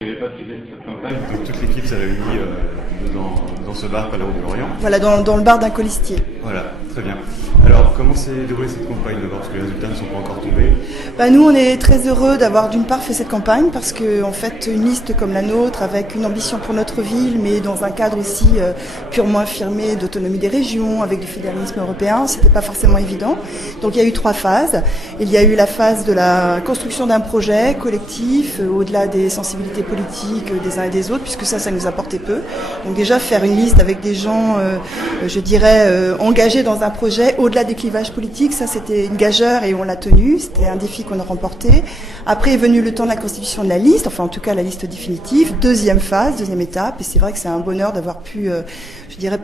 Donc toute l'équipe s'est réunie dans ce bar, pas la route de Lorient. Voilà, dans le bar d'un colistier. Voilà, très bien. Alors, comment s'est déroulée cette campagne d'abord, parce que les résultats ne sont pas encore tombés? Nous, on est très heureux d'avoir d'une part fait cette campagne parce que, en fait, une liste comme la nôtre, avec une ambition pour notre ville, mais dans un cadre aussi purement affirmé d'autonomie des régions, avec du fédéralisme européen, c'était pas forcément évident. Donc, il y a eu 3 phases. Il y a eu la phase de la construction d'un projet collectif, au-delà des sensibilités politiques des uns et des autres, puisque ça nous apportait peu. Donc, déjà, faire une liste avec des gens, engagés dans un projet, au-delà des clivages politiques, ça c'était une gageure et on l'a tenu, c'était un défi qu'on a remporté. Après est venu le temps de la constitution de la liste, enfin en tout cas la liste définitive, deuxième phase, deuxième étape, et c'est vrai que c'est un bonheur d'avoir pu,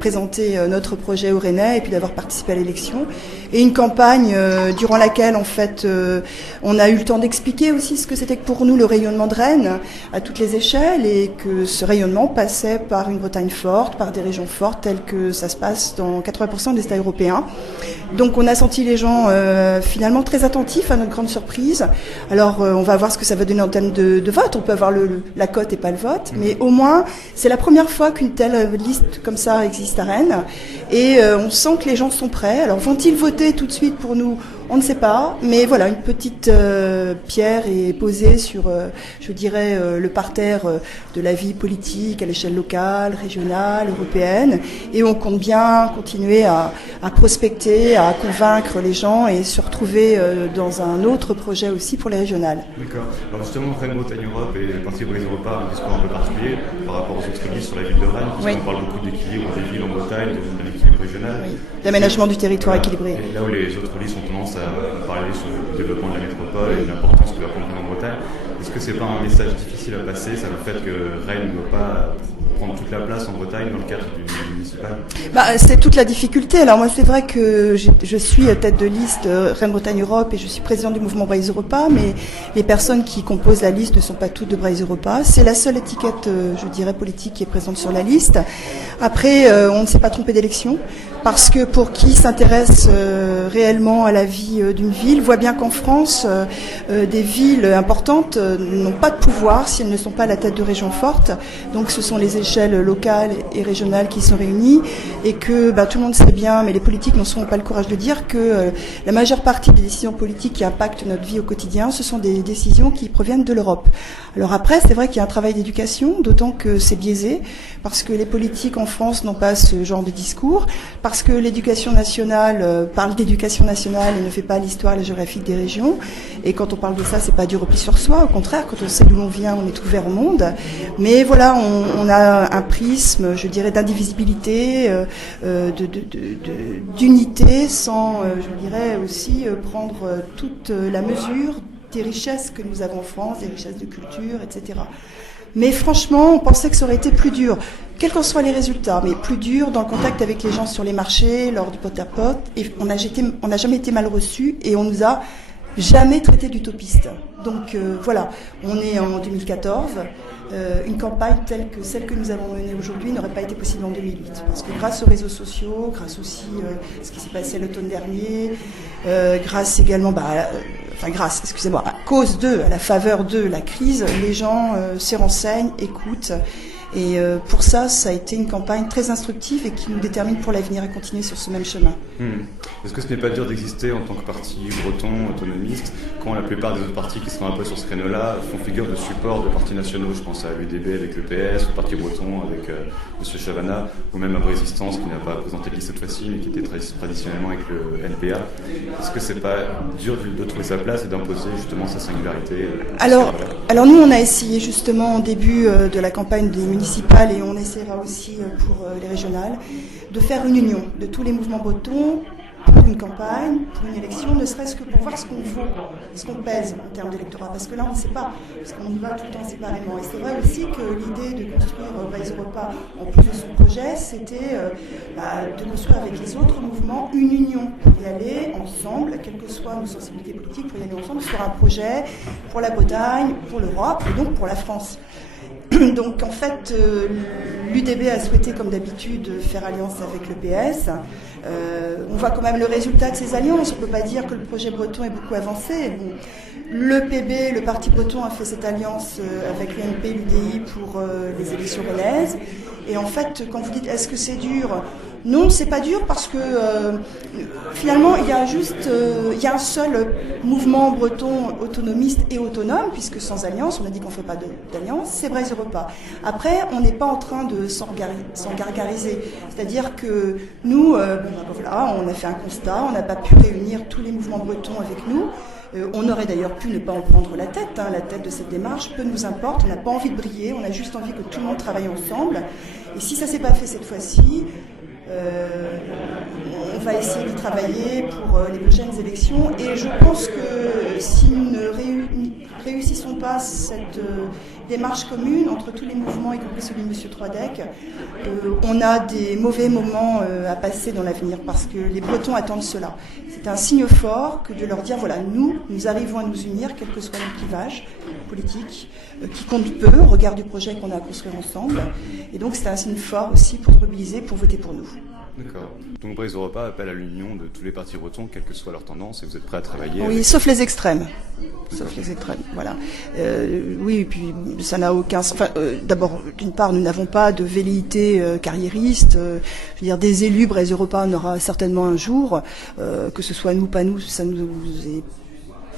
présenter notre projet au Rennais et puis d'avoir participé à l'élection. Et une campagne durant laquelle en fait on a eu le temps d'expliquer aussi ce que c'était que pour nous le rayonnement de Rennes à toutes les échelles et que ce rayonnement passait par une Bretagne forte, par des régions fortes telles que ça se passe dans 80% des États européens. Donc on a senti les gens finalement très attentifs à notre grande surprise. Alors on va voir ce que ça va donner en termes de vote. On peut avoir la cote et pas le vote, mais au moins c'est la première fois qu'une telle liste comme ça existe à Rennes et on sent que les gens sont prêts. Alors vont-ils voter tout de suite pour nous ? On ne sait pas, mais voilà, une petite pierre est posée sur, le parterre de la vie politique à l'échelle locale, régionale, européenne, et on compte bien continuer à prospecter, à convaincre les gens et se retrouver dans un autre projet aussi pour les régionales. D'accord. Alors justement, Rennes Bretagne Europe et le Parti Brise Europa a un discours un peu particulier par rapport aux autres listes sur la ville de Rennes, parce qu'on parle beaucoup d'équilibre des villes en Bretagne, de l'équilibre régional. Oui. L'aménagement du territoire équilibré. Et là où les autres listes ont tendance à parler sur le développement de la métropole et de l'importance que va prendre en Bretagne, est-ce que c'est pas un message difficile à passer, ça le fait que Rennes ne doit pas prendre toute la place en Bretagne dans le cadre du municipal? C'est toute la difficulté. Alors moi, c'est vrai que je suis tête de liste Rennes Bretagne Europe et je suis présidente du mouvement Brise Europa, mais les personnes qui composent la liste ne sont pas toutes de Brise Europa. C'est la seule étiquette, politique qui est présente sur la liste. Après, on ne s'est pas trompé d'élection. Parce que pour qui s'intéresse réellement à la vie d'une ville, voit bien qu'en France, des villes importantes n'ont pas de pouvoir si elles ne sont pas à la tête de régions fortes. Donc ce sont les échelles locales et régionales qui sont réunies et que tout le monde sait bien, mais les politiques n'ont souvent pas le courage de dire que la majeure partie des décisions politiques qui impactent notre vie au quotidien, ce sont des décisions qui proviennent de l'Europe. Alors après, c'est vrai qu'il y a un travail d'éducation, d'autant que c'est biaisé, parce que les politiques en France n'ont pas ce genre de discours, parce que l'éducation nationale parle d'éducation nationale et ne fait pas l'histoire et la géographie des régions. Et quand on parle de ça, c'est pas du repli sur soi. Au contraire, quand on sait d'où l'on vient, on est ouvert au monde. Mais voilà, on a un prisme, d'indivisibilité, d'unité, sans, aussi prendre toute la mesure des richesses que nous avons en France, des richesses de culture, etc. Mais franchement, on pensait que ça aurait été plus dur, quels qu'en soient les résultats, mais plus dur dans le contact avec les gens sur les marchés, lors du pot-à-pot. Et on n'a jamais été mal reçus et on nous a jamais traité d'utopistes. Donc voilà, on est en 2014. Une campagne telle que celle que nous avons menée aujourd'hui n'aurait pas été possible en 2008. Parce que grâce aux réseaux sociaux, grâce aussi à ce qui s'est passé l'automne dernier, grâce également, à cause à la faveur de la crise, les gens se renseignent, écoutent. Et pour ça a été une campagne très instructive et qui nous détermine pour l'avenir à continuer sur ce même chemin. Est-ce que ce n'est pas dur d'exister en tant que parti breton, autonomiste, quand la plupart des autres partis qui sont un peu sur ce créneau-là font figure de support de partis nationaux? Je pense à l'UDB avec le PS, au Parti breton avec M. Chavana, ou même à Résistance qui n'a pas présenté de liste cette fois-ci, mais qui était traditionnellement avec le NPA. Est-ce que c'est pas dur de trouver sa place et d'imposer justement sa singularité? Alors nous, on a essayé justement au début de la campagne des municipales et on essaiera aussi pour les régionales de faire une union de tous les mouvements bretons pour une campagne, pour une élection, ne serait-ce que pour voir ce qu'on vaut, ce qu'on pèse en termes d'électorat. Parce que là, on ne sait pas, parce qu'on y va tout le temps séparément. Et c'est vrai aussi que l'idée de construire Brise Europa, en plus de son projet, c'était de construire avec les autres mouvements une union, pour y aller ensemble, quelles que soient nos sensibilités politiques, pour y aller ensemble sur un projet pour la Bretagne, pour l'Europe et donc pour la France. Donc en fait, l'UDB a souhaité, comme d'habitude, faire alliance avec le PS. On voit quand même le résultat de ces alliances. On ne peut pas dire que le projet breton est beaucoup avancé. Bon, le PB, le Parti breton, a fait cette alliance avec l'UMP, l'UDI pour les élections rennaises. Et en fait, quand vous dites est-ce que c'est dur ? Non, c'est pas dur parce que finalement il y a un seul mouvement breton autonomiste et autonome, puisque sans alliance, on a dit qu'on ne fait pas d'alliance, c'est Braise Europa. Après, on n'est pas en train de s'en gargariser, c'est-à-dire que nous, voilà, on a fait un constat, on n'a pas pu réunir tous les mouvements bretons avec nous. On aurait d'ailleurs pu ne pas en prendre la tête, la tête de cette démarche, peu nous importe, on n'a pas envie de briller, on a juste envie que tout le monde travaille ensemble. Et si ça ne s'est pas fait cette fois-ci, on va essayer de travailler pour les prochaines élections. Et je pense que si nous ne réussissons pas cette démarche commune entre tous les mouvements, y compris celui de M. Troidec, on a des mauvais moments à passer dans l'avenir, parce que les Bretons attendent cela. C'est un signe fort que de leur dire, voilà, nous arrivons à nous unir, quel que soit notre clivage politique, qui compte peu au regard du projet qu'on a à construire ensemble. Et donc c'est un signe fort aussi pour se mobiliser, pour voter pour nous. D'accord. Donc Braise Europa appelle à l'union de tous les partis bretons, quelle que soit leur tendance, et vous êtes prêts à travailler. Oui, sauf les extrêmes. Sauf les extrêmes, voilà. Oui, et puis ça n'a aucun sens. Enfin, d'abord, d'une part, nous n'avons pas de velléité carriériste. Je veux dire, des élus Braise Europa, on aura certainement un jour. Que ce soit nous, pas nous, ça nous est.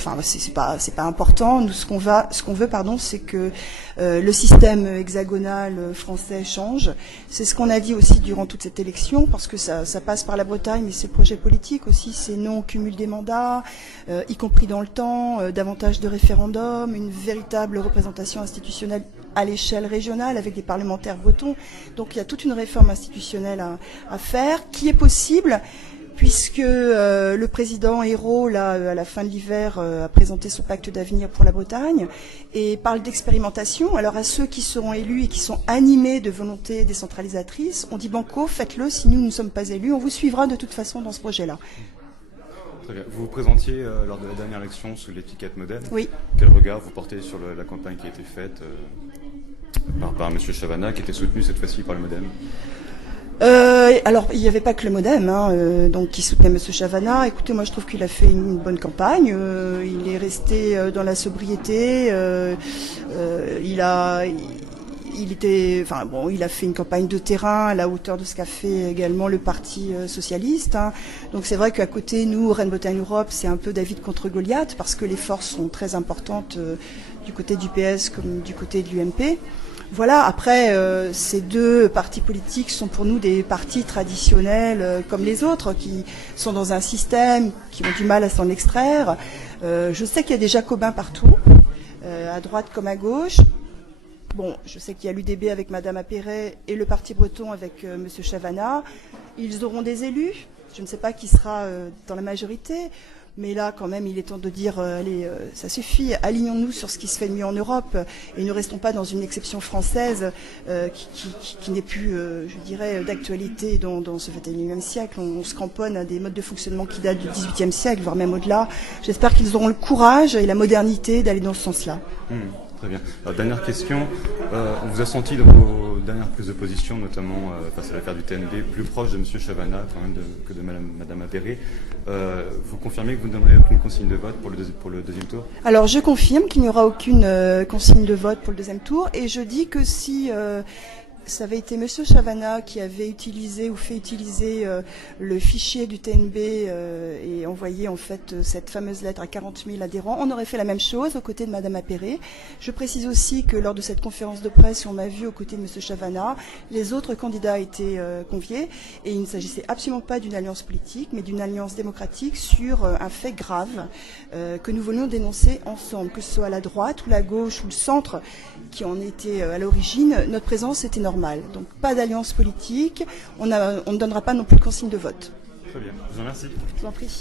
Enfin, c'est pas important. Nous, ce qu'on veut, c'est que le système hexagonal français change. C'est ce qu'on a dit aussi durant toute cette élection, parce que ça passe par la Bretagne, mais c'est le projet politique aussi. C'est non cumul des mandats, y compris dans le temps, davantage de référendums, une véritable représentation institutionnelle à l'échelle régionale avec des parlementaires bretons. Donc il y a toute une réforme institutionnelle à faire, qui est possible, puisque le président Ayrault, là, à la fin de l'hiver, a présenté son pacte d'avenir pour la Bretagne et parle d'expérimentation. Alors à ceux qui seront élus et qui sont animés de volonté décentralisatrice, on dit banco, faites-le, si nous ne sommes pas élus, on vous suivra de toute façon dans ce projet-là. Très bien. Vous vous présentiez lors de la dernière élection sous l'étiquette Modem. Oui. Quel regard vous portez sur la campagne qui a été faite par M. Chavanat, qui était soutenu cette fois-ci par le Modem? Alors, il n'y avait pas que le Modem, donc qui soutenait M. Chavanat. Écoutez, moi, je trouve qu'il a fait une bonne campagne. Il est resté dans la sobriété. Il a fait une campagne de terrain à la hauteur de ce qu'a fait également le Parti socialiste. Donc c'est vrai qu'à côté, nous, Rennes Bretagne Europe, c'est un peu David contre Goliath, parce que les forces sont très importantes du côté du PS comme du côté de l'UMP. Voilà, après, ces deux partis politiques sont pour nous des partis traditionnels comme les autres, qui sont dans un système, qui ont du mal à s'en extraire. Je sais qu'il y a des jacobins partout, à droite comme à gauche. Bon, je sais qu'il y a l'UDB avec Madame Appéré et le Parti breton avec Monsieur Chavanat. Ils auront des élus. Je ne sais pas qui sera dans la majorité. Mais là, quand même, il est temps de dire, allez, ça suffit, alignons-nous sur ce qui se fait de mieux en Europe et ne restons pas dans une exception française qui n'est plus, je dirais, d'actualité dans ce XXIe siècle. On se cramponne à des modes de fonctionnement qui datent du XVIIIe siècle, voire même au-delà. J'espère qu'ils auront le courage et la modernité d'aller dans ce sens-là. Très bien. Alors, dernière question. On vous a senti dans vos dernières prises de position, notamment face à l'affaire du TNB, plus proche de M. Chavanat quand même que de Mme Appéré. Vous confirmez que vous ne donnerez aucune consigne de vote pour le deuxième tour? Alors, je confirme qu'il n'y aura aucune consigne de vote pour le deuxième tour. Et je dis que si ça avait été M. Chavanat qui avait utilisé ou fait utiliser le fichier du TNB et envoyé en fait cette fameuse lettre à 40 000 adhérents, on aurait fait la même chose aux côtés de Mme Appéré. Je précise aussi que lors de cette conférence de presse, on m'a vu aux côtés de M. Chavanat, les autres candidats étaient conviés et il ne s'agissait absolument pas d'une alliance politique, mais d'une alliance démocratique sur un fait grave que nous voulions dénoncer ensemble, que ce soit la droite ou la gauche ou le centre qui en était à l'origine. Notre présence était normale. Donc pas d'alliance politique, on ne donnera pas non plus de consigne de vote. Très bien, je vous remercie. Je vous en prie.